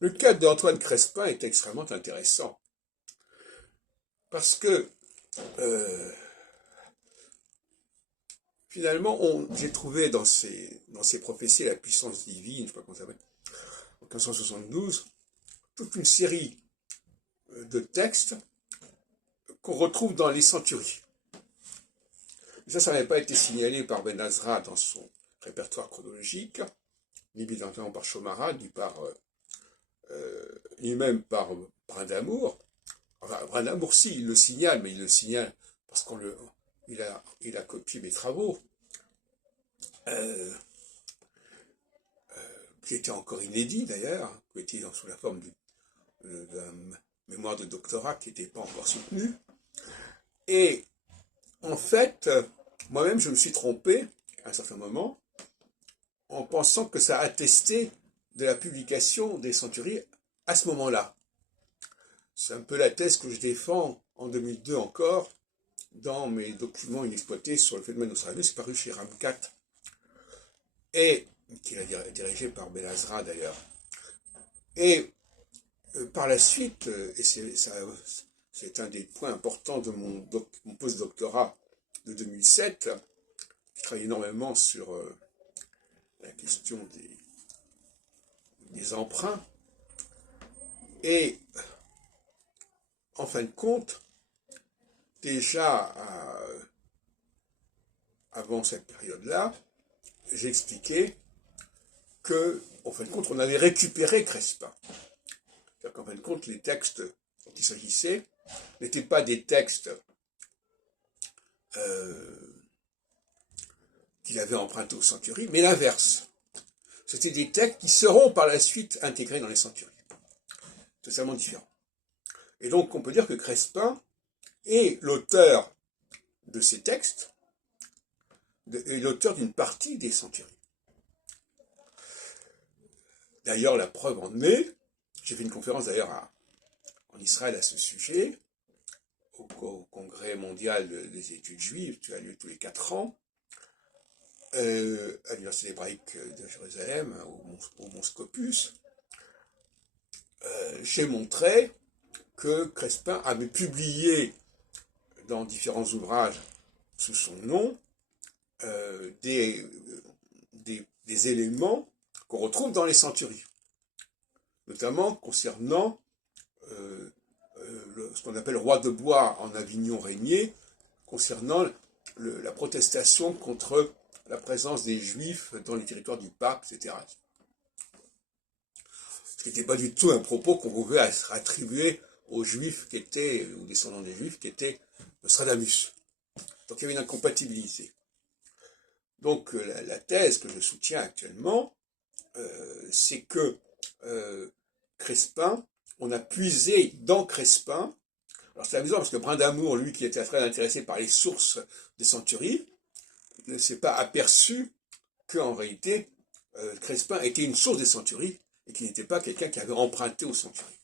Le cas d'Antoine Crespin est extrêmement intéressant parce que finalement, j'ai trouvé dans ces prophéties la puissance divine, je ne sais pas comment ça s'appelle, en 1572, toute une série de textes qu'on retrouve dans les centuries. Et ça n'avait pas été signalé par Ben Azra dans son répertoire chronologique, ni évidemment par Chomara, ni même par Brindamour. Enfin, Brindamour, si, il le signale, mais il le signale parce il a copié mes travaux, euh, qui étaient encore inédits d'ailleurs, qui étaient sous la forme d'un mémoire de doctorat qui n'était pas encore soutenu. Et en fait, moi-même, je me suis trompé à un certain moment en pensant que ça attestait de la publication des centuries à ce moment-là. C'est un peu la thèse que je défends en 2002 encore dans mes documents inexploités sur le phénomène australien, paru chez Ramcat, et qui est dirigé par Belazra d'ailleurs. Et par la suite, et c'est un des points importants de mon post-doctorat de 2007, je travaille énormément sur la question des emprunts, et en fin de compte, déjà avant cette période-là, j'ai expliqué que, en fin de compte, on avait récupéré Crespin. C'est-à-dire qu'en fin de compte, les textes dont il s'agissait n'étaient pas des textes qu'il avait empruntés aux centuries, mais l'inverse. C'était des textes qui seront par la suite intégrés dans les centuries. Totalement différent. Et donc, on peut dire que Crespin est l'auteur de ces textes, est l'auteur d'une partie des centuries. D'ailleurs, la preuve en est, j'ai fait une conférence d'ailleurs en Israël à ce sujet, au Congrès mondial des études juives, qui a lieu tous les 4 ans, à l'Université hébraïque de Jérusalem, au Mont Scopus. J'ai montré que Crespin avait publié dans différents ouvrages sous son nom des éléments qu'on retrouve dans les centuries, notamment concernant ce qu'on appelle roi de bois en Avignon régné, concernant la protestation contre la présence des Juifs dans les territoires du pape, etc. Ce qui n'était pas du tout un propos qu'on pouvait attribuer aux Juifs qui étaient, aux descendants des Juifs qui étaient Nostradamus. Donc il y avait une incompatibilité. Donc la thèse que je soutiens actuellement, c'est que Crespin, on a puisé dans Crespin. Alors c'est amusant parce que Brindamour, lui qui était très intéressé par les sources des centuries, ne s'est pas aperçu qu'en réalité, Crespin était une source des centuries et qu'il n'était pas quelqu'un qui avait emprunté aux centuries.